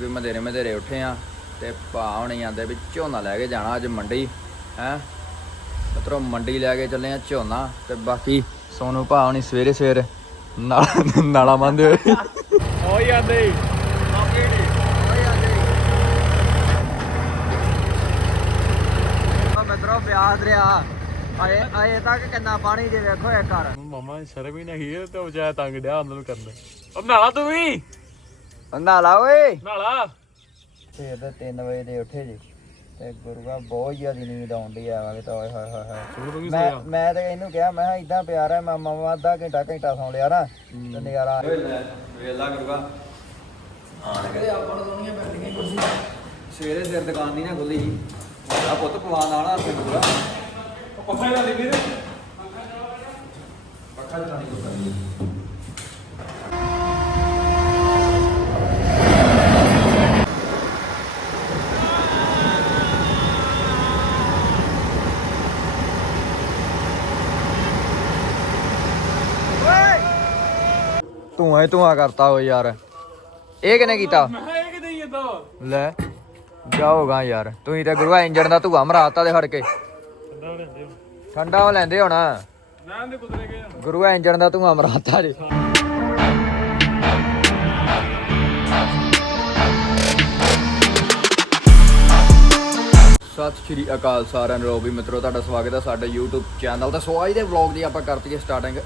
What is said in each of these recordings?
ਵੀ ਮਧੇਰੇ ਮਧੇਰੇ ਉੱਠੇ ਆ ਤੇ ਭਾ ਹੁਣੀ ਆਂਦੇ ਵੀ ਝੋਨਾ ਲੈ ਕੇ ਜਾਣਾ ਅੱਜ ਮੰਡੀ ਹੈ? ਮਤਲਬ ਮੰਡੀ ਲੈ ਕੇ ਚੱਲੇ ਆ ਝੋਨਾ ਤੇ ਬਾਕੀ ਸੋਨੂੰ ਭਾ ਹੁਣੀ ਸਵੇਰੇ ਸਵੇਰ ਨਾਲ ਨਾਲਾ ਮੰਦੇ ਹੋਏ। ਹੋ ਜਾਂਦੇ। ਮਿੱਤਰੋ ਰਿਆ ਆਏ ਆਏ ਤੱਕ ਕਿੰਨਾ ਪਾਣੀ ਜੇ ਵੇਖੋ ਇਹ ਘਰ ਮਾਮਾ ਸ਼ਰਮ ਹੀ ਨਹੀਂ ਹੈ ਤੇ ਬਚਾਇਆ ਤੰਗ ਡਿਆ ਅੰਦਰ ਨੂੰ ਕਰਨ ਉਹ ਨਾਲਾ ਤੂੰ ਵੀ। ਨਾਲਾ ਓਏ। ਨਾਲਾ। ਸਵੇਰ ਦੇ 3 ਵਜੇ ਦੇ ਉੱਠੇ ਜੀ। ਤੇ ਗੁਰੂਆ ਬਹੁਤ ਜ਼ਿਆਦਾ ਨੀਂਦ ਆਉਂਦੀ ਆ ਆਵਾਂਗੇ ਤਾਂ ਓਏ ਹੋਏ ਹੋਏ ਹੋਏ। ਮੈਂ ਮੈਂ ਤੇ ਇਹਨੂੰ ਕਿਹਾ ਮੈਂ ਇਦਾਂ ਪਿਆਰ ਹੈ ਮਾਮਾ ਮਾਮਾ ਅੱਧਾ ਘੰਟਾ ਘੰਟਾ ਸੌਂ ਲਿਆ ਨਾ। ਤੇ ਨਜ਼ਾਰਾ ਵੇਲਾ ਗੁਰੂਆ। ਆਣ ਕੇ। ਆਪਾਂ ਨੂੰ ਦੁਨੀਆ ਬੈਠੀਆਂ ਕੁਰਸੀ ਸਵੇਰੇ ਸਿਰ ਦੁਕਾਨ ਦੀ ਨਾ ਖੁੱਲੀ ਸੀ ਆ ਪੁੱਤ ਪਵਾਨ ਆਣਾ ਤੇ ਗੁਰੂਆ। ਪੱਖਾ ਹੀ ਲਾ ਦੇ ਵੀਰ। ਪੱਖਾ ਚਲਾਣੀ ਗੁਰੂਆ। ਤੂੰ ਐ ਤੂੰ ਆ ਕਰਤਾ ਓ ਯਾਰ। ਇਹ ਕਿਨੇ ਕੀਤਾ? ਮੈਂ ਕਿਹਾ ਇਹ ਕਿਤੇ ਹੀ ਇਦਾਂ ਲੈ ਜਾਓਗਾ ਯਾਰ। ਤੂੰ ਤਾਂ ਗੁਰੂਆ ਇੰਜਣ ਦਾ ਧੂਆ ਮਰਾਤਾ ਦੇ ਫੜ ਕੇ ਠੰਡਾ ਹੋ ਲੈਂਦੇ ਹੁਣ। ਮੈਂ ਦੇ ਕੁਦਰੇ ਗਏ ਗੁਰੂਆ ਇੰਜਣ ਦਾ ਧੂਆ ਮਰਾਤਾ ਜੀ। ਸਤਿ ਸ਼੍ਰੀ ਅਕਾਲ ਸਾਰਿਆਂ ਨੂੰ। ਵੀ ਮਿੱਤਰੋ ਤੁਹਾਡਾ ਸਵਾਗਤ ਹੈ ਸਾਡੇ YouTube ਚੈਨਲ ਤੇ। ਸੋ ਅੱਜ ਦੇ ਵਲੌਗ ਦੀ ਆਪਾਂ ਕਰਤੀ ਹੈ ਸਟਾਰਟਿੰਗ।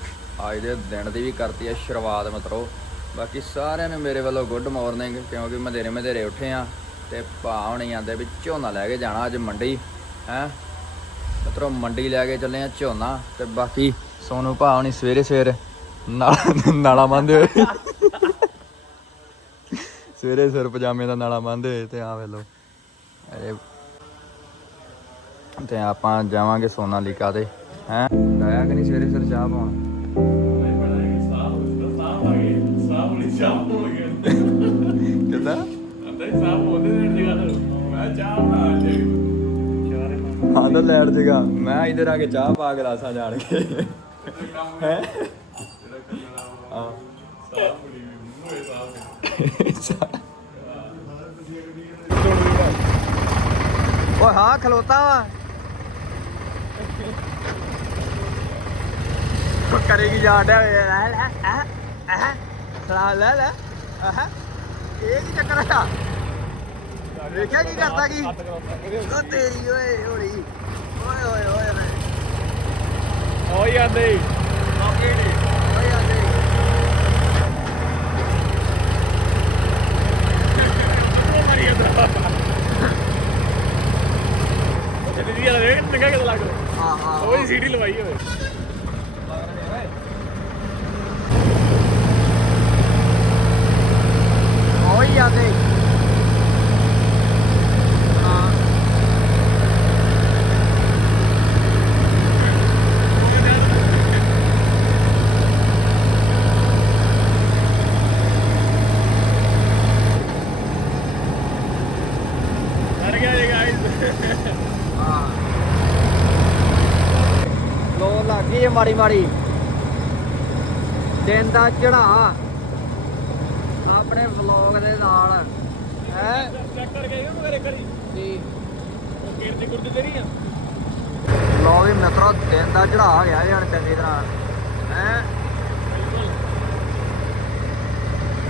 ਅੱਜ ਦੇ ਦਿਨ ਦੀ ਵੀ ਕਰਤੀ ਹੈ ਸ਼ੁਰੂਆਤ ਮਿੱਤਰੋ। ਬਾਕੀ ਸਾਰਿਆਂ ਨੂੰ ਮੇਰੇ ਵੱਲੋਂ ਗੁੱਡ ਮਾਰਨਿੰਗ ਕਿਉਂਕਿ ਮਧੇਰੇ ਮਧੇਰੇ ਉੱਠੇ ਆ ਤੇ ਭਾ ਹੁਣੀ ਆਂਦੇ ਵੀ ਝੋਨਾ ਲੈ ਕੇ ਜਾਣਾ ਅੱਜ ਮੰਡੀ, ਹੈ? ਮਤਲਬ ਮੰਡੀ ਲੈ ਕੇ ਚੱਲੇ ਆ ਝੋਨਾ ਤੇ ਬਾਕੀ ਸੋਨੂੰ ਭਾ ਹੁਣੀ ਸਵੇਰੇ ਸਵੇਰ ਨਾਲਾ ਮੰਦੇ ਹੋਏ। ਸਵੇਰੇ ਸਿਰ ਪਜਾਮੇ ਦਾ ਨਾਲਾ ਮੰਦੇ ਹੋਏ ਤੇ ਆ ਵੇਲੋ। ਇਹ ਤੇ ਆਪਾਂ ਜਾਵਾਂਗੇ ਸੋਨਾਲੀਕਾ ਤੇ, ਹੈ? ਲਾਇਆ ਕਿ ਨਹੀਂ ਸਵੇਰੇ ਸਿਰ ਚਾਹ ਪਾਉਣ? ਸਾਹ ਬੜੀ ਚਾਹ ਹੋ ਗਿਆ ਕਿੱਦਾਂ ਅੰਦਰ ਹੀ ਸਾਹ ਹੋਦੇ ਨੇ ਜਗ੍ਹਾ ਤੇ। ਮੈਂ ਚਾਹ ਬਣਾ ਜੇ ਹਾਂ ਤਾਂ ਲੈਟ ਜਗਾ ਮੈਂ ਇਧਰ ਆ ਕੇ ਚਾਹ ਪਾ ਗਲਾਸਾਂ ਜਾਣ ਕੇ। ਹੈ? ਹਾਂ। ਸਾਹ ਬੜੀ ਮੂਹੇ ਸਾਹ ਓਏ ਹਾਂ ਖਲੋਤਾ ਵਾ। ਕਰੇਗੀ ਜਾੜਿਆ ਲੈ ਸਲਾ ਲੈ ਲੈ। ਆਹ। ਇਹ ਕੀ ਚੱਕਰ ਆ ਵੇਖਿਆ ਕੀ ਕਰਦਾ ਕੀ? ਉਹ ਤੇਰੀ ਓਏ ਹੋੜੀ ਓਏ ਓਏ ਓਏ ਓਏ। ਹੋ ਜਾਂਦੇ ਓਏ ਆ ਦੇ ਮਾਰੀ ਜਾਂਦਾ? ਇਹਦੀ ਜੀ ਵਾਲਾ ਵੇਖ ਨਿਕਾ ਕਿਦਾਂ ਲੱਗ ਹਾਂ ਹਾਂ। ਉਹ ਸੀਡੀ ਲਵਾਈ ਹੋਵੇ ਓਏ ਆ ਦੇ ਹਾਂ ਡਰ ਗਿਆ ਜੀ ਗਾਇਸ ਹਾਂ ਲੋ ਲੱਗੀ ਹੈ ਮਾੜੀ ਮਾੜੀ ਦਿਨ ਦਾ ਚੜਾ। ਆਪਣੇ ਵਲੌਗ ਦੇ ਨਾਲ। ਹੈ? ਚੈੱਕ ਕਰਕੇ ਇਹ ਮੇਰੇ ਕਰੀ ਕੀ ਉਹ ਕੀਰਤੀ ਕੁਰਦੀ ਤੇਰੀ ਆ। ਲੋ ਵੀ ਮਿੱਤਰੋ ਦਿਨ ਦਾ ਚੜਾ ਆ ਗਿਆ ਯਾਰ ਚੰਗੀ ਤਰ੍ਹਾਂ। ਹੈ?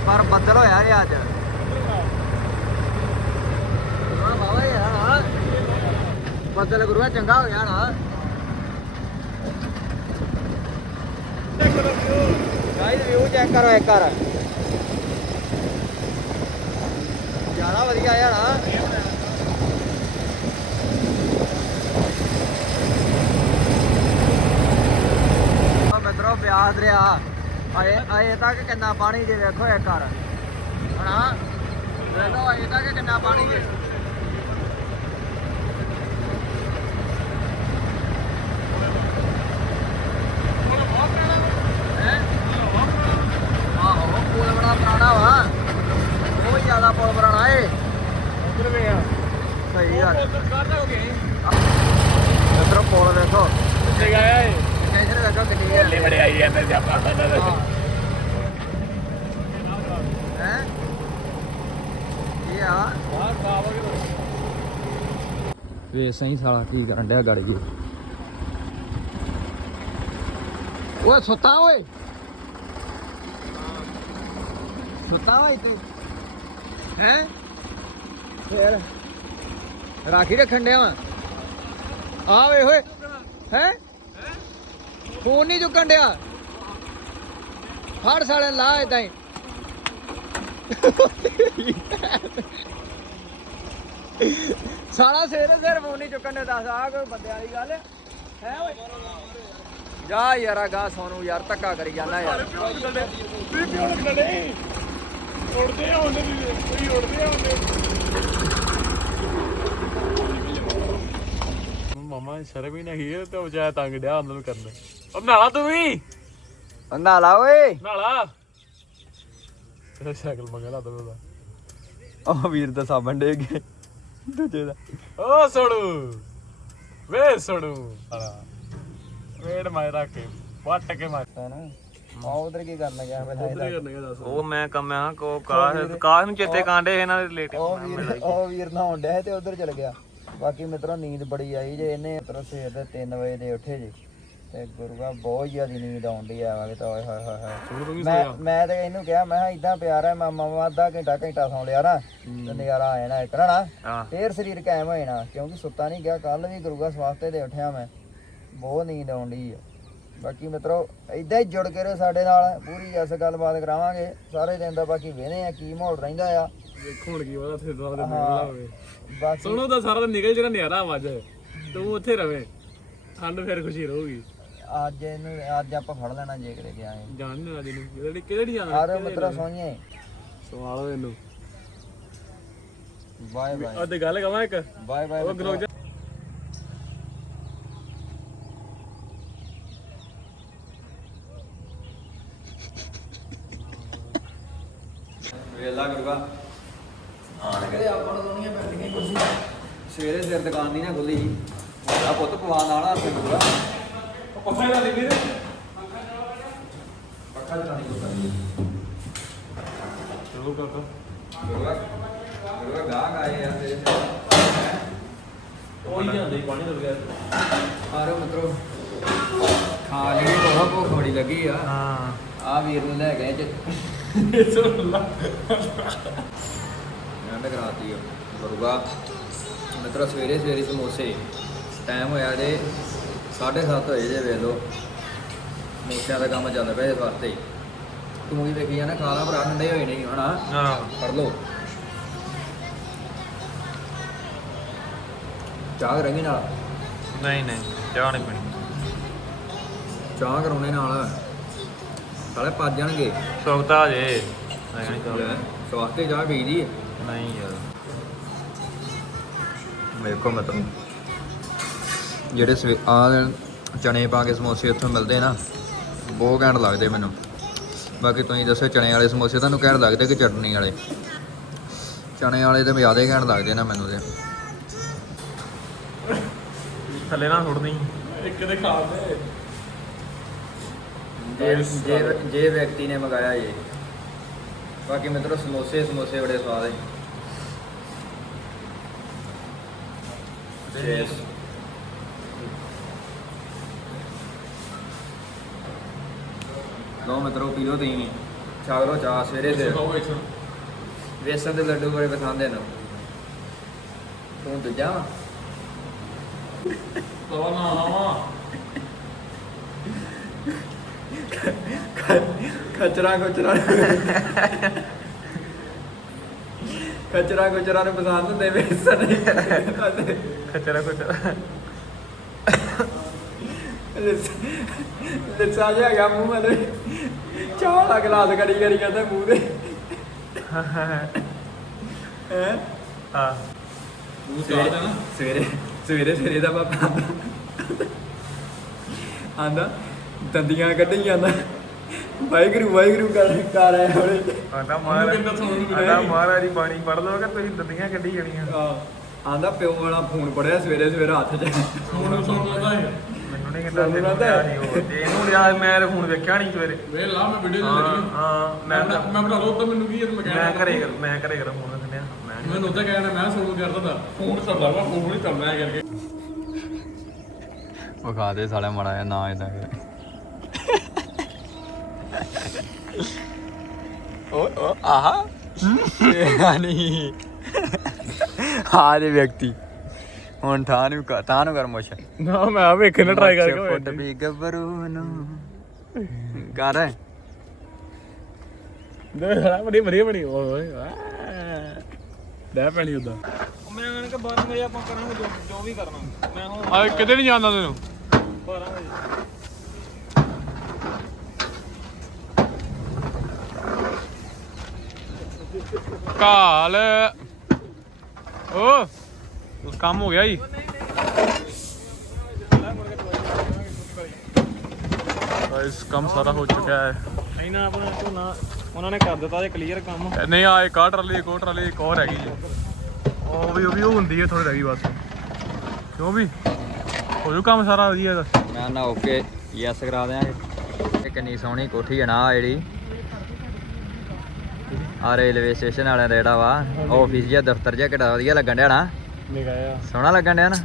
ਪਰ ਬੱਦਲ ਹੋਇਆ ਜੀ ਅੱਜ। ਬੱਦਲ ਗੁਰੂਆ ਚੰਗਾ ਹੋ ਗਿਆ ਨਾ। ਗਾਇਸ ਵਿਊ ਚੈੱਕ ਕਰੋ ਇੱਕ ਵਾਰ। ਜ਼ਿਆਦਾ ਵਧੀਆ ਆ ਨਾ ਮਿੱਤਰੋ, ਪਿਆਸ ਰਿਆ ਆਏ ਆਏ ਤੱਕ ਕਿੰਨਾ ਪਾਣੀ ਜੇ ਵੇਖੋ ਇੱਕ ਵਾਰ। ਹਣਾ ਵੇਖੋ ਆਏ ਤੱਕ ਕਿੰਨਾ ਪਾਣੀ ਜੇ ਹੈਂ? ਆਹੋ ਪੁਲ ਬੜਾ ਪੁਰਾਣਾ ਵਾ ਬਹੁਤ ਜ਼ਿਆਦਾ ਪੁਲ ਪੁਰਾਣਾ ਏ ਉਧਰ ਵੇ ਆ ਹੋ ਗਿਆ ਹੈ। ਇਹ ਬਾਹਰ ਵੇ ਸਹੀ ਸਾਲਾ ਕੀ ਕਰਨ ਡਿਆ ਗੜ ਗਈ ਓਏ ਸੁੱਤਾ ਓਏ। ਸੁੱਤਾ ਓਏ ਤੇ ਹੈ? ਫੇਰ? ਰਾਖੀ ਰੱਖਣ ਡਿਆ ਵਾ। ਆ ਵੇ ਓਏ ਹੈ? ਫੋਨ ਨਹੀਂ ਚੁੱਕਣ ਡਿਆ। ਫੜ ਸਾਲੇ ਲਾ ਇਦਾਂ ਹੀ। ਸਾਲਾ ਸਿਰ ਸਿਰ ਫੋਨ ਨਹੀਂ ਚੁੱਕਣ ਦੇ ਦੱਸ ਆ ਕੋਈ ਬੰਦੇ ਵਾਲੀ ਗੱਲ। ਹੈ ਓਏ? ਜਾ ਯਾਰ ਆ ਗਾ ਸੋਨੂੰ ਯਾਰ, ਧੱਕਾ ਕਰੀ ਜਾਂਦਾ ਯਾਰ। ਬੀਬੀ ਹੁਣ ਖੜੇ। ਉੜਦੇ ਆ ਵੀ, ਕੋਈ ਉੜਦੇ ਆ ਮਮਾ ਸ਼ਰਮ ਹੀ ਨਹੀਂ ਹੈ ਤੇ ਉਹ ਜਾਇ ਤੰਗ ਡਿਆ ਉਹਨਾਂ ਨੂੰ ਕਰਨਾ। ਉਹ ਨਾਲਾ ਤੂੰ ਵੀ। ਅੰਨਾ ਲਾ ਓਏ। ਨਾਲਾ ਤੇਰਾ ਸਾਈਕਲ ਮੰਗਣਾ ਤਾ। ਉਹਦਾ ਉਹ ਵੀਰ ਦਾ ਸਾਬਣ ਡੇ ਗਏ। ਦੂਜੇ ਦਾ। ਓ ਸੋੜੂ। ਵੇ ਸੋੜੂ। ਆਲਾ ਵੇੜ ਮਾਇਰਾ ਕੇ ਵੱਟ ਕੇ ਮਾਰ। ਆ ਉਧਰ ਕੀ ਕਰਨ ਗਿਆ ਮੈਂ ਉਧਰ ਕਰਨੇ ਦਾ ਦੱਸ। ਉਹ ਮੈਂ ਕਮਿਆ ਕੋ ਕਾਹ ਕਾਹ ਨੂੰ ਚੇਤੇ ਕਾਂਡੇ ਇਹਨਾਂ ਦੇ ਰਿਲੇਟਿਵ ਉਹ ਵੀਰ ਉਹ ਡਿਆ ਸੀ ਤੇ ਉਧਰ ਚਲ ਗਿਆ। ਬਾਕੀ ਮਿੱਤਰੋ ਨੀਂਦ ਬੜੀ ਆਈ ਜੇ ਇਹਨੇ ਮਿੱਤਰੋ ਸਵੇਰ ਦੇ 3 ਵਜੇ ਦੇ ਉੱਠੇ ਜੇ। ਤੇ ਗੁਰੂਗਾ ਬਹੁਤ ਜ਼ਿਆਦਾ ਨੀਂਦ ਆਉਂਦੀ ਆ ਆਵਾਂਗੇ ਤਾਂ ਓਏ ਹੋਏ ਹੋਏ ਹੋਏ। ਮੈਂ ਮੈਂ ਤੇ ਇਹਨੂੰ ਕਿਹਾ ਮੈਂ ਇਦਾਂ ਪਿਆਰ ਹੈ ਮਾਮਾ ਅੱਧਾ ਘੰਟਾ ਘੰਟਾ ਸੌਂ ਲਿਆ ਨਾ ਤੇ ਨਜ਼ਾਰਾ ਆ ਜਾਣਾ ਇੱਕ ਨਾ ਫੇਰ ਸਰੀਰ ਕਾਇਮ ਹੋ ਜਾਣਾ ਕਿਉਂਕਿ ਸੁੱਤਾ ਨਹੀਂ ਗਿਆ ਕੱਲ ਵੀ ਗੁਰੂਗਾ ਸਵਾਸਤੇ ਦੇ ਉੱਠਿਆ ਮੈਂ। ਬਹੁਤ ਨੀਂਦ ਆਉਂਦੀ ਆ। ਬਾਕੀ ਮਿੱਤਰੋ ਇਦਾਂ ਹੀ ਜੁੜ ਕੇ ਰਹੋ ਸਾਡੇ ਨਾਲ ਪੂਰੀ ਇਸ ਗੱਲਬਾਤ ਕਰਾਵਾਂਗੇ। ਸਾਰੇ ਦਿਨ ਦਾ ਬਾਕੀ ਵੇਨੇ ਆ ਕੀ ਮਾਹੌਲ ਰਹਿੰਦਾ ਆ। ਵੇਖੋ ਹੁਣ ਕੀ ਦਿਨ ਹਾਂ। ਨਿਕਲਦਾ ਹੋਵੇ ਬਾਕੀ ਸੋਨੂੰ ਤਾਂ ਸਾਰਾ ਦਿਨ ਨਿਕਲ ਜਿਹੜਾ ਨਿਆਰਾ ਆਵਾਜ਼ ਤੂੰ ਉੱਥੇ ਰਵੇਂ। ਸਾਨੂੰ ਫਿਰ ਖੁਸ਼ੀ ਰਹੂਗੀ। ਅੱਜ ਇਹਨੂੰ ਅੱਜ ਆਪਾਂ ਫੜ ਲੈਣਾ ਜੇ ਕਰੇ ਗਿਆ ਇਹ ਜਾਣ ਨਹੀਂ ਰਾਜੀ ਨੂੰ ਕਿਹੜੀ ਕਿਹੜੀ ਜਾਣਾ ਆਰੇ ਮਿੱਤਰੋ ਸੋਈਏ। ਸਵਾਲ ਇਹਨੂੰ। Bye bye. ਤੇ ਗੱਲ ਕਵਾਂ ਇੱਕ? ਬਾਏ ਬਾਏ ਉਹ ਗਲੋਜ ਵੇਲਾ ਗੁਰੂਗਾ ਆਣ ਕੇ ਆਪਾਂ ਨੂੰ ਦੋਨੀਆਂ ਬੈਠੀਆਂ ਕੁਰਸੀ ਸਵੇਰੇ ਸਿਰ ਦੁਕਾਨ ਨਹੀਂ ਨਾ ਖੁੱਲੀ। ਆ ਪੁੱਤ ਪਵਾਨ ਆਣਾ ਤੇ ਗੁਰੂਗਾ ਪੱਖਾ ਲਾ ਦੇ। ਵੀਰੇ ਪੱਖਾ ਚਲੋ ਗੁਰੂਗਾ ਗੁਰੂਗਾ ਗਾਹ ਆਏ ਆ ਤੇਰੇ ਉਹ ਹੀ ਜਾਂਦੇ ਪਾਣੀ ਲੱਗ ਗਿਆ ਆਰੋ ਮਿੱਤਰੋ ਖਾ ਲਈ ਬਹੁਤ ਭੁੱਖ ਬੜੀ ਲੱਗੀ ਆ। ਹਾਂ। ਆ ਵੀਰ ਨੂੰ ਲੈ ਗਏ ਚ ਸੁਣ ਗੰਢ ਕਰਾਤੀ ਆ। ਗੁਰੂਗਾ ਮਿੱਤਰੋ ਸਵੇਰੇ ਸਵੇਰੇ ਸਮੋਸੇ। ਟਾਈਮ ਹੋਇਆ ਜੇ 7:30 ਹੋਏ ਜੇ ਵੇਖ ਲੋ ਸਮੋਸਿਆਂ ਦਾ ਕੰਮ ਚੱਲ ਪਿਆ ਇਸ ਵਾਸਤੇ। ਤੂੰ ਵੀ ਵੇਖੀ ਆ ਨਾ ਭਰਾ ਠੰਡੇ ਹੋਏ ਨਹੀਂ ਹਨਾ? ਹਾਂ। ਫੜ ਲੋ ਚਾਹ ਕਰਾਂਗੇ ਨਾਲ? ਨਹੀਂ ਨਹੀਂ ਚਾਹ ਨਹੀਂ ਪੀਣੀ। ਚਾਹ ਕਰਾਉਣੇ ਨਾਲ। ਸਾਲੇ ਭੱਜ ਜਾਣਗੇ। ਸੁਖਤਾ ਜੇ। ਸਵਾਸਤੇ ਚਾਹ ਪੀਦੀ ਹੈ ਨਹੀਂ ਯਾਰ। ਵੇਖੋ ਮਤਲਬ ਜਿਹੜੇ ਸਵੇ ਆ ਚਣੇ ਪਾ ਕੇ ਸਮੋਸੇ ਉੱਥੋਂ ਮਿਲਦੇ ਨਾ ਬਹੁਤ ਘੈਂਟ ਲੱਗਦੇ ਮੈਨੂੰ। ਬਾਕੀ ਤੁਸੀਂ ਦੱਸੋ ਚਣੇ ਵਾਲੇ ਸਮੋਸੇ ਤੁਹਾਨੂੰ ਘੈਂਟ ਲੱਗਦੇ ਕਿ ਚਟਨੀ ਵਾਲੇ? ਚਣੇ ਵਾਲੇ ਤੇ ਜ਼ਿਆਦਾ ਹੀ ਘੈਂਟ ਲੱਗਦੇ ਨਾ ਮੈਨੂੰ ਤੇ। ਥੱਲੇ ਨਾ ਸੁੱਟਣੀ ਇੱਕ ਦੇ ਖਾ ਦੇ ਜੇ ਜੇ ਜੇ ਵਿਅਕਤੀ ਨੇ ਮੰਗਾਇਆ ਇਹ ਬਾਕੀ ਮਿੱਤਰੋ ਸਮੋਸੇ ਸਮੋਸੇ ਬੜੇ ਸਵਾਦ ਹੈ Cheers. ਲਓ ਮਿੱਤਰੋ ਪੀ ਲਓ ਤੁਸੀਂ। ਛਕ ਲਓ ਚਾਹ ਸਵੇਰੇ ਇੱਕ। ਵੇਸਣ ਦੇ ਲੱਡੂ ਬੜੇ ਪਸੰਦ ਨੇ। ਤੂੰ ਦੂਜਾ ਵਾ ਤਵਾ ਨਾ ਆਵਾ ਖਚਰਾ ਖਚਰਾ ਖਚਰਾ ਖਚਰਾ ਨੂੰ ਪਸੰਦ ਹੁੰਦੇ ਵੇਸਣ ਨਹੀਂ ਖਚਰਾ ਖਚਰਾ ਲਿਸਾ ਜਿਹਾ ਗਿਆ ਮੂੰਹ ਮੇ ਚਾਹ ਦਾ ਗਲਾਸ ਕੜੀ ਕਰੀ ਜਾਂਦਾ ਮੂੰਹ ਦੇ ਹੈ? ਹਾਂ। ਤੂੰ ਚਾਹ ਦੇ ਨਾ। ਸਵੇਰੇ ਸਵੇਰੇ ਸਵੇਰੇ ਦਾ ਪਾਪਾ। ਆਂਦਾ ਦੰਦੀਆਂ ਕੱਢੀ ਜਾਂਦਾ। ਵਾਹਿਗੁਰੂ ਵਾਹਿਗੁਰੂ ਕਰ ਕਰ ਆਇਆ ਹੋਰੇ ਆਂਦਾ ਮਹਾਰਾਜ ਕਹਿੰਦਾ ਸੁਣਨ ਨੂੰ ਆਂਦਾ ਮਹਾਰਾਜ ਦੀ ਬਾਣੀ ਪੜ ਲਓਗੇ ਤੁਸੀਂ ਦੰਦੀਆਂ ਕੱਢੀ ਜਾਣੀਆਂ। ਆਂਦਾ ਪਿਓ ਵਾਲਾ ਫੋਨ ਪੜਿਆ ਸਵੇਰੇ ਸਵੇਰੇ ਹੱਥ 'ਚ। ਸੁਣ ਸੁਣ ਆਉਂਦਾ ਹੈ। ਮੈਨੂੰ ਨਹੀਂ ਕਹਿੰਦਾ ਤੁਹਾਨੂੰ ਤੈਨੂੰ ਯਾਦ ਨਹੀਂ ਉਹ ਤੇ ਇਹਨੂੰ ਯਾਦ ਮੈਂ ਤਾਂ ਹੁਣ ਵੇਖਿਆ ਨਹੀਂ ਸਵੇਰੇ। ਵੇ ਲਾ ਮੈਂ ਵੀਡੀਓ ਦੇ ਲਈ ਹਾਂ ਮੈਂ ਮੈਂ ਤਾਂ ਮੈਂ ਬਣਾ ਤਾਂ ਮੈਨੂੰ ਕੀ ਹੈ ਤੇ ਮੈਂ ਮੈਂ ਕਹਿਣਾ ਘਰੇ ਕਰ- ਮੈਂ ਘਰੇ ਕਰ ਫੋਨ ਸੁਣਿਆ ਮੈਂ ਮੈਨੂੰ ਤਾਂ ਕਹਿਣਾ ਮੈਂ ਸੋਨੂੰ ਕਰਦਾ ਦਾ ਫੋਨ ਕਰਦਾ ਵਾ ਫੋਨ ਨਹੀਂ ਕਰਨਾ ਹੈ ਕਰਕੇ। ਵਿਖਾ ਦੇ ਸਾਲਿਆ ਮੜਾ ਜਿਹਾ ਨਾ ਇਦਾਂ ਕਰੇ ਓ ਓ ਆਹਾ। ਯਾਨੀ ਆ ਦੇ ਵਿਅਕਤੀ। ਹੁਣ ਠਾਹ ਨੂੰ ਕਰ ਠਾਹ ਨੂੰ ਕਰ ਮੋਸ਼ਨ ਨਾ ਮੈਂ ਆ ਵੇਖਣ ਟਰਾਈ ਕਰਕੇ ਫੁੱਟ ਵੀ ਗੱਭਰੂ ਨੂੰ। ਕਰ। ਦੇ ਬੜਾ ਬੜੀ ਵਧੀਆ ਬਣੀ ਓਏ ਵਾਹ ਦੇ ਪੈਣੀ ਉਦਾਂ ਮੈਂ ਉਹਨਾਂ ਕੇ 12 ਵਜੇ ਆਪਾਂ ਕਰਾਂਗੇ ਜੋ ਜੋ ਵੀ ਕਰਨਾ। ਮੈਂ ਹੁਣ ਆ ਕਿਤੇ ਨਹੀਂ ਜਾਂਦਾ ਤੈਨੂੰ 12 ਵਜੇ। ਕਾਲ ਓ ਕੰਮ ਹੋ ਗਿਆ ਜੀ ਇਸ ਕੰਮ ਸਾਰਾ ਹੋ ਚੁੱਕਾ ਹੈ ਇਹਨਾਂ ਆਪਣਾ ਝੋਨਾ ਉਹਨਾਂ ਨੇ ਕਰ ਦਿੱਤਾ ਜੇ ਕਲੀਅਰ ਕੰਮ ਨਹੀਂ ਆ ਇੱਕ ਆ ਟਰਾਲੀ ਇੱਕ ਉਹ ਟਰਾਲੀ ਇੱਕ ਹੋਰ ਹੈਗੀ ਜੀ ਉਹ ਵੀ ਉਹ ਵੀ ਉਹ ਹੁੰਦੀ ਹੈ ਥੋੜੀ ਰਹਿ ਗਈ ਬਸ ਕਿਉਂ ਵੀ ਹੋ ਜੂ ਕੰਮ ਸਾਰਾ ਵਧੀਆ ਇਹਦਾ ਮੈਂ ਨਾ ਓਕੇ ਯੈਸ ਕਰਾ ਦਿਆਂਗੇ ਇਹ ਕਿੰਨੀ ਸੋਹਣੀ ਕੋਠੀ ਹੈ ਨਾ ਆਹ ਜਿਹੜੀ ਆ ਰੇਲਵੇ ਸਟੇਸ਼ਨ ਵਾਲਿਆਂ ਦਾ ਜਿਹੜਾ ਵਾ ਆਫਿਸ ਜਿਹਾ ਦਫ਼ਤਰ ਜਿਹਾ ਕਿੱਡਾ ਵਧੀਆ ਲੱਗਣ ਡਿਆ ਨਾ। ਨਿਗਾਇਆ ਸੋਹਣਾ ਲੱਗਣ ਡਿਆ ਨਾ।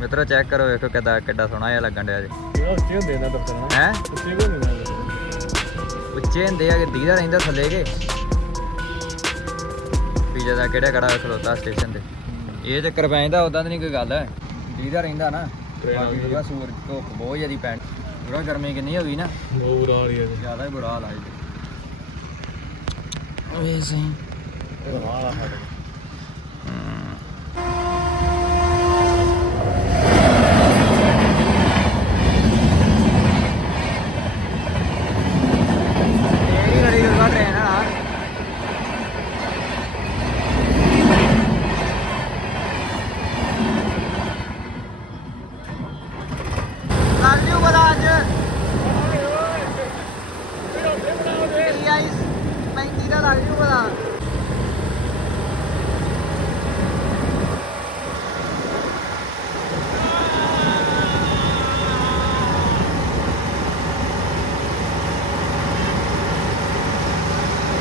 ਮਿੱਤਰੋ ਚੈੱਕ ਕਰੋ ਵੇਖੋ ਕਿੱਦਾਂ ਕਿੱਡਾ ਸੋਹਣਾ ਜਿਹਾ ਲੱਗਣ ਡਿਆ ਜੀ। ਇਹ ਉੱਚੇ ਹੁੰਦੇ ਨਾ ਦਫਤਰ ਨਾ? ਹੈ? ਉੱਚੇ ਹੁੰਦੇ ਨੇ ਉੱਚੇ ਹੁੰਦੇ ਆ ਕਿ ਦੀਦਾ ਰਹਿੰਦਾ ਥੱਲੇ ਕੇ? ਪੀਜੇ ਦਾ ਕਿਹੜਾ ਕੜਾ ਖਲੋਤਾ ਸਟੇਸ਼ਨ ਤੇ। ਇਹ ਚੱਕਰ ਪੈ ਜਾਂਦਾ ਉਦਾਂ ਤਾਂ ਨਹੀਂ ਕੋਈ ਗੱਲ ਦੀਦਾ ਰਹਿੰਦਾ ਨਾ। ਬਾਕੀ ਜਿਹੜਾ ਸੂਰਜ ਧੁੱਪ ਬਹੁਤ ਜ਼ਿਆਦੀ ਪੈਣ। ਪੂਰਾ ਗਰਮੀ ਕਿੰਨੀ ਹੋ ਗਈ ਨਾ। ਉਹ ਬੁਰਾ ਹਾਲ ਹੀ ਹੈ ਜ਼ਿਆਦਾ ਹੀ ਬੁਰਾ ਹਾਲ ਆ ਜੀ ਇਹ ਵਾਲਾ ਸਾਡੇ ਇਹ ਵੀ ਲੜੀ ਗੁਰਗਾ ਟ੍ਰੇਨ ਆ ਲੱਗ ਜੂ ਬਲਾ ਅੱਜ ਕੀ ਆਈ 35 ਦਾ ਲੱਗ ਜੂ ਬਲਾ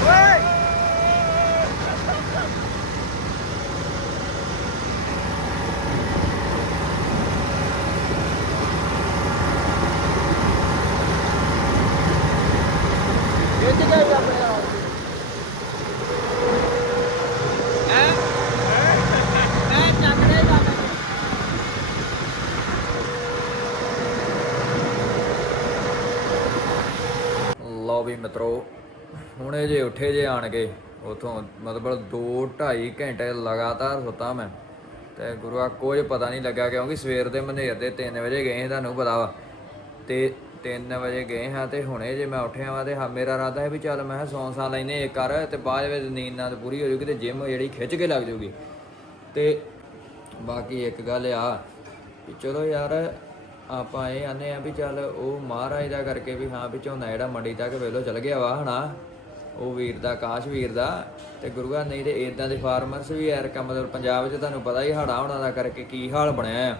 ਓਏ ਖਿੱਚ ਗਈ ਆਪਣੇ ਨਾਲ ਹੈ ਮੈਂ ਚੱਕ ਦੇ ਜਾ ਲਓ ਵੀ ਮਿੱਤਰੋ, ਹੁਣੇ ਜੇ ਉੱਠੇ ਜੇ ਆਣ ਕੇ ਉਥੋਂ ਮਤਲਬ 2 2.5 ਘੰਟੇ ਲਗਾਤਾਰ ਸੁੱਤਾ ਮੈਂ। ਤੇ ਗੁਰੂਆ, ਕੁਝ ਪਤਾ ਨਹੀਂ ਲੱਗਾ ਕਿਉਂਕਿ ਸਵੇਰ ਦੇ ਮਨੇਰ ਦੇ 3 ਵਜੇ ਗਏ ਸੀ, ਤੁਹਾਨੂੰ ਪਤਾ ਵਾ। ਤੇ 3 ਵਜੇ ਗਏ ਹਾਂ ਤੇ ਹੁਣੇ ਜੇ ਮੈਂ ਉੱਠਿਆ ਵਾਂ ਤੇ ਹਾਂ, ਮੇਰਾ ਇਰਾਦਾ ਹੈ ਵੀ ਚੱਲ ਮੈਂ ਕਿਹਾ ਸੌਂ ਸਾਂ ਲੈਨੇ ਇੱਕ ਕਰ ਤੇ ਬਾਅਦ ਵਿੱਚ ਨੀਂਦ ਨਾਲ ਪੂਰੀ ਹੋ ਜੂਗੀ ਤੇ ਜਿਮ ਜਿਹੜੀ ਖਿੱਚ ਕੇ ਲੱਗ ਜੂਗੀ। ਤੇ ਬਾਕੀ ਇੱਕ ਗੱਲ ਆ ਵੀ ਚਲੋ ਯਾਰ ਆਪਾਂ ਇਹ ਆਨੇ ਆ ਵੀ ਚੱਲ ਉਹ ਮਹਾਰਾਜ ਦਾ ਕਰਕੇ ਵੀ ਹਾਂ ਵੀ ਝੋਨਾ ਜਿਹੜਾ ਮੰਡੀ ਤੱਕ ਵੇਲੋ ਚਲ ਗਿਆ ਵਾ ਹਨਾ? ਉਹ ਵੀਰ ਦਾ ਆਕਾਸ਼ ਵੀਰ ਦਾ ਤੇ ਗੁਰੂਆ ਨਹੀਂ ਤੇ ਇਦਾਂ ਦੇ ਫਾਰਮਰਸ ਵੀ ਯਾਰ ਕੰਮ ਮਤਲਬ ਪੰਜਾਬ 'ਚ ਤੁਹਾਨੂੰ ਪਤਾ ਹੀ ਹਾੜਾ ਹੋਣਾ ਦਾ ਕਰਕੇ ਕੀ ਹਾਲ ਬਣਿਆ ਆ।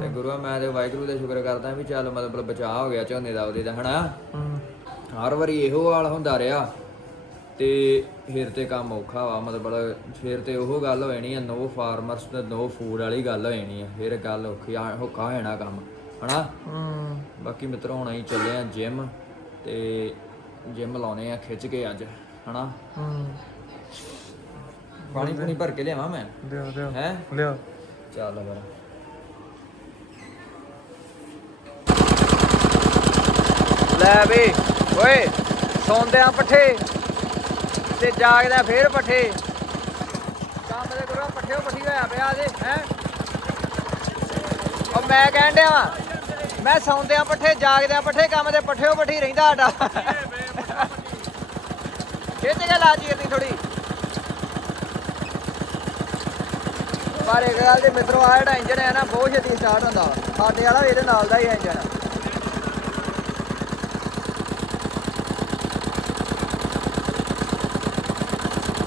ਤੇ ਗੁਰੂਆ ਮੈਂ ਤੇ ਵਾਹਿਗੁਰੂ ਦਾ ਸ਼ੁਕਰ ਕਰਦਾ ਵੀ ਚੱਲ ਮਤਲਬ ਬਚਾਅ ਹੋ ਗਿਆ ਝੋਨੇ ਦਾ ਉਹਦੇ ਦਾ ਹਨਾ? ਹਰ ਵਾਰੀ ਇਹੋ ਹਾਲ ਹੁੰਦਾ ਰਿਹਾ ਤੇ ਫਿਰ ਤੇ ਕੰਮ ਔਖਾ ਵਾ ਮਤਲਬ ਫਿਰ ਤੇ ਉਹ ਗੱਲ ਹੋ ਜਾਣੀ ਆ ਨੋ ਫਾਰਮਰਸ ਤੇ ਨੋ ਫੂਡ ਵਾਲੀ ਗੱਲ ਹੋ ਜਾਣੀ ਆ ਫਿਰ ਗੱਲ ਔਖੀ ਆ ਔਖਾ ਹੋ ਜਾਣਾ ਕੰਮ। ਹਨਾ? ਬਾਕੀ ਮਿੱਤਰੋ ਹੁਣ ਅਸੀਂ ਚੱਲੇ ਆ ਜਿਮ ਤੇ ਜਿਮ ਲਾਉਣੇ ਆ ਖਿੱਚ ਕੇ ਅੱਜ ਹਨਾ? ਪਾਣੀ ਪੂਣੀ ਭਰ ਕੇ ਲਿਆਵਾਂ ਮੈਂ? ਲਿਆ ਲਿਆ ਹੈ? ਲਿਆ ਚੱਲ ਲੈ ਵੀ ਓਏ ਸੌਂਦੇ ਆ ਪੱਠੇ ਤੇ ਜਾਗਦੇ ਆ ਫੇਰ ਪੱਠੇ। ਕੰਮ ਦੇ ਗੁਰੂ ਪੱਠੇ ਪੱਠੀ ਹੋਇਆ ਪਿਆ ਦੇ ਹੈ? ਉਹ ਮੈਂ ਕਹਿਣ ਡਿਆ ਵਾਂ ਮੈਂ ਸੌਂਦਿਆਂ ਪੱਠੇ ਜਾਗਦਿਆਂ ਪੱਠੇ, ਕੰਮ ਦੇ ਪੱਠਿਓ ਪੱਠੀ ਰਹਿੰਦਾ ਸਾਡਾ। ਖਿੱਚ ਕੇ ਲਾ ਜੀ ਇੱਥੇ ਥੋੜੀ ਪਰ ਇੱਕ ਗੱਲ ਤੇ ਮਿੱਤਰੋ ਆ ਜਿਹੜਾ ਇੰਜਨ ਹੈ ਨਾ, ਬਹੁਤ ਛੇਤੀ ਸਟਾਰਟ ਹੁੰਦਾ। ਸਾਡੇ ਵਾਲਾ ਇਹਦੇ ਨਾਲ ਦਾ ਹੀ ਇੰਜਨ ਆ।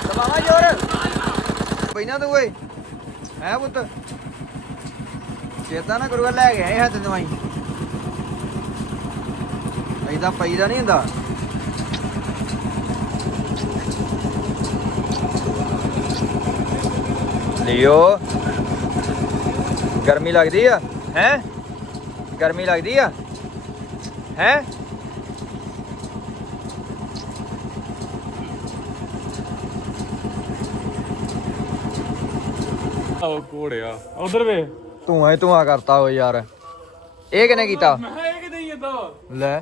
ਦਬਾਵਾ ਜੋਰ। ਪੈਣਾ ਤੂੰ ਓਏ। ਹੈ ਪੁੱਤ। ਚੇਤਾ ਨਾ ਕਰੂਗਾ, ਲੈ ਗਿਆ ਇਹ ਹੱਥ ਦਵਾਈ। ਐਦਾਂ ਪਈਦਾ ਨਹੀਂ ਹੁੰਦਾ? ਲਿਓ। ਗਰਮੀ ਲੱਗਦੀ ਆ? ਹੈ? ਗਰਮੀ ਲੱਗਦੀ ਆ? ਹੈ? ਆਹ ਕੋੜਿਆ ਉਧਰ ਵੇ। ਧੂਆਂ ਹੀ ਧੂਆਂ ਕਰਤਾ ਹੋ ਯਾਰ। ਇਹ ਕਿਨੇ ਕੀਤਾ? ਮੈਂ ਇਹ ਕਿਤੇ ਹੀ ਇਦਾਂ ਲੈ।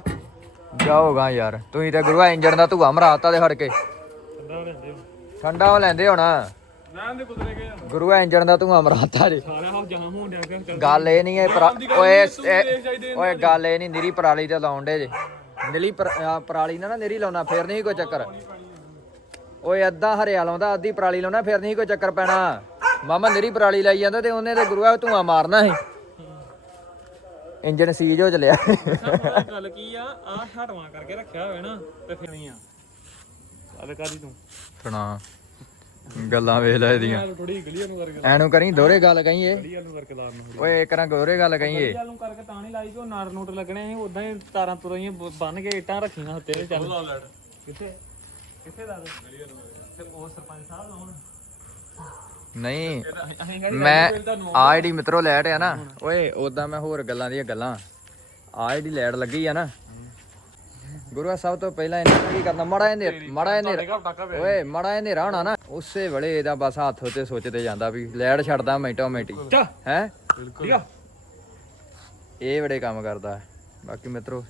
ਜਾਓਗਾ ਯਾਰ। ਤੁਸੀਂ ਤੇ ਗੁਰੂਆ ਇੰਜਣ ਦਾ ਧੂਆ ਮਰਾਤਾ ਦੇ ਫੜ ਕੇ ਠੰਡਾ ਲੈਂਦੇ ਹੋ ਠੰਡਾ ਹੋ ਲੈਂਦੇ ਹੋਣਾ। ਲੈਣ ਦੇ ਕੁਦਰੇ ਗਏ ਗੁਰੂਆ ਇੰਜਣ ਦਾ ਧੂਆ ਮਰਾਤਾ ਜੀ। ਸਾਰਾ ਹਾਲ ਜਾਮ ਹੋਣ ਡਿਆ ਪਿਆ ਗੱਲ ਇਹ ਨਹੀਂ ਹੈ ਓਏ ਓਏ ਗੱਲ ਇਹ ਨਹੀਂ ਨਿਰੀ ਪਰਾਲੀ ਤੇ ਲਾਉਣ ਦੇ ਜੇ। ਨਿਲੀ ਪਰਾਲੀ ਨਾ ਨਾ ਨਿਰੀ ਲਾਉਣਾ ਫੇਰ ਨਹੀਂ ਕੋਈ ਚੱਕਰ। ਓਏ ਅੱਧਾ ਹਰਿਆ ਲਾਉਂਦਾ ਅੱਧੀ ਪਰਾਲੀ ਲਾਉਣਾ ਫੇਰ ਨਹੀਂ ਕੋਈ ਚੱਕਰ ਪੈਣਾ। ਮਾਮਾ ਨਿਰੀ ਪਰਾਲੀ ਲਾਈ ਜਾਂਦਾ ਤੇ ਉਹਨੇ ਤੇ ਗੁਰੂਆ ਧੂਆ ਮਾਰਨਾ ਸੀ। ਇੰਜਨ ਸੀਜ ਹੋ ਚਲਿਆ। ਗੱਲ ਕੀ ਆ? ਆ ਹਟਵਾ ਕਰਕੇ ਰੱਖਿਆ ਹੋਇਆ ਨਾ ਤੇ ਫਿਰ ਨਹੀਂ ਆ। ਗੱਲ ਕਾਦੀ ਤੂੰ। ਸੁਣਾ। ਗੱਲਾਂ ਵੇਖ ਲੈ ਇਹਦੀਆਂ। ਥੋੜੀ ਗਲੀਆਂ ਨੂੰ ਕਰਕੇ ਐਨੂੰ ਕਰੀ ਦੋਰੇ ਗੱਲ ਕਹੀਏ। ਗਲੀਆਂ ਨੂੰ ਕਰਕੇ ਲਾਉਣ ਨੂੰ ਓਏ ਇੱਕ ਨਾ ਗੋਰੇ ਗੱਲ ਕਹੀਏ। ਗਲੀਆਂ ਨੂੰ ਕਰਕੇ ਤਾਂ ਨਹੀਂ ਲਾਈ ਕਿ ਉਹ ਨਾੜ ਨੂਟ ਲੱਗਣੇ ਸੀ ਉਦਾਂ ਹੀ ਤਾਰਾਂ ਤੁਰਾਂ ਹੀ ਬੰਨ ਕੇ ਇੱਟਾਂ ਰੱਖੀਆਂ ਉੱਤੇ ਤੇ ਚੱਲ ਕਿੱਥੇ? ਕਿੱਥੇ ਲਾ ਦੇ? ਫਿਰ ਉਹ ਸਰਪੰਚ ਸਾਹਿਬ ਲਾਉਣ ਨਹੀਂ। ਮੈਂ ਆ ਜਿਹੜੀ ਮਿੱਤਰੋ ਲੈਟ ਆ ਨਾ ਓਏ ਉਦਾਂ ਮੈਂ ਹੋਰ ਗੱਲਾਂ ਦੀਆਂ ਗੱਲਾਂ। ਆ ਜਿਹੜੀ ਲੈਟ ਲੱਗੀ ਆ ਨਾ। ਗੁਰੂਆ ਸਭ ਤੋਂ ਪਹਿਲਾਂ ਇਹਨੇ ਕੀ ਕਰਨਾ? ਮੜਾ ਇਹਨੇ ਮੜਾ ਇਹਨੇ ਓਏ ਮੜਾ ਇਹਨੇ ਹੋਣਾ ਨਾ ਉਸੇ ਵੇਲੇ ਇਹਦਾ ਬਸ ਹੱਥ ਉੱਤੇ ਸੋਚਦੇ ਜਾਂਦਾ ਵੀ ਲੈਟ ਛੱਡਦਾ ਮਿੰਟੋ ਮਿੰਟੀ ਹੈ। ਬਿਲਕੁਲ। ਇਹ ਬੜੇ ਕੰਮ ਕਰਦਾ। ਬਾਕੀ ਮਿੱਤਰੋ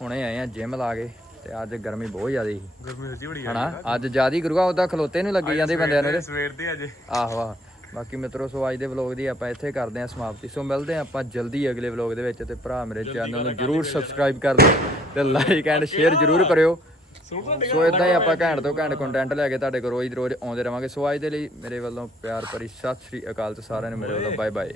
ਹੁਣੇ ਆਏ ਆ ਜਿਮ ਲਾ ਕੇ। ਤੇ ਅੱਜ ਗਰਮੀ ਬਹੁਤ ਜ਼ਿਆਦਾ ਸੀ। ਗਰਮੀ ਸੱਚੀ ਬੜੀ ਹਨਾ? ਅੱਜ ਜਿਆਦੀ ਗੁਰੂਆ ਉਹਦਾ ਖਲੋਤੇ ਨੂੰ ਲੱਗੀ ਜਾਂਦੇ ਬੰਦਿਆਂ ਨੂੰ। ਸਵੇਰ ਦੇ ਅਜੇ। ਆਹੋ ਆਹ। ਬਾਕੀ ਮਿੱਤਰੋ ਸੋ ਅੱਜ ਦੇ ਵਲੌਗ ਦੀ ਆਪਾਂ ਇੱਥੇ ਕਰਦੇ ਹਾਂ ਸਮਾਪਤੀ। ਸੋ ਮਿਲਦੇ ਹਾਂ ਆਪਾਂ ਜਲਦੀ ਅਗਲੇ ਵਲੌਗ ਦੇ ਵਿੱਚ ਤੇ ਭਰਾ ਮੇਰੇ ਚੈਨਲ ਨੂੰ ਜਰੂਰ ਸਬਸਕ੍ਰਾਈਬ ਕਰ ਦਿਓ ਤੇ ਲਾਈਕ ਐਂਡ ਸ਼ੇਅਰ ਜਰੂਰ ਕਰਿਓ। ਸੋ ਇਦਾਂ ਹੀ ਆਪਾਂ ਘੈਂਟ ਤੋਂ ਘੈਂਟ ਕੰਟੈਂਟ ਲੈ ਕੇ ਤੁਹਾਡੇ ਕੋਲ ਰੋਜ਼ ਰੋਜ਼ ਆਉਂਦੇ ਰਵਾਂਗੇ। ਸੋ ਅੱਜ ਦੇ ਲਈ ਮੇਰੇ ਵੱਲੋਂ ਪਿਆਰ ਭਰੀ ਸਤਿ ਸ੍ਰੀ ਅਕਾਲ ਤੇ ਸਾਰਿਆਂ ਨੂੰ ਮੇਰੇ ਵੱਲੋਂ ਬਾਏ ਬਾਏ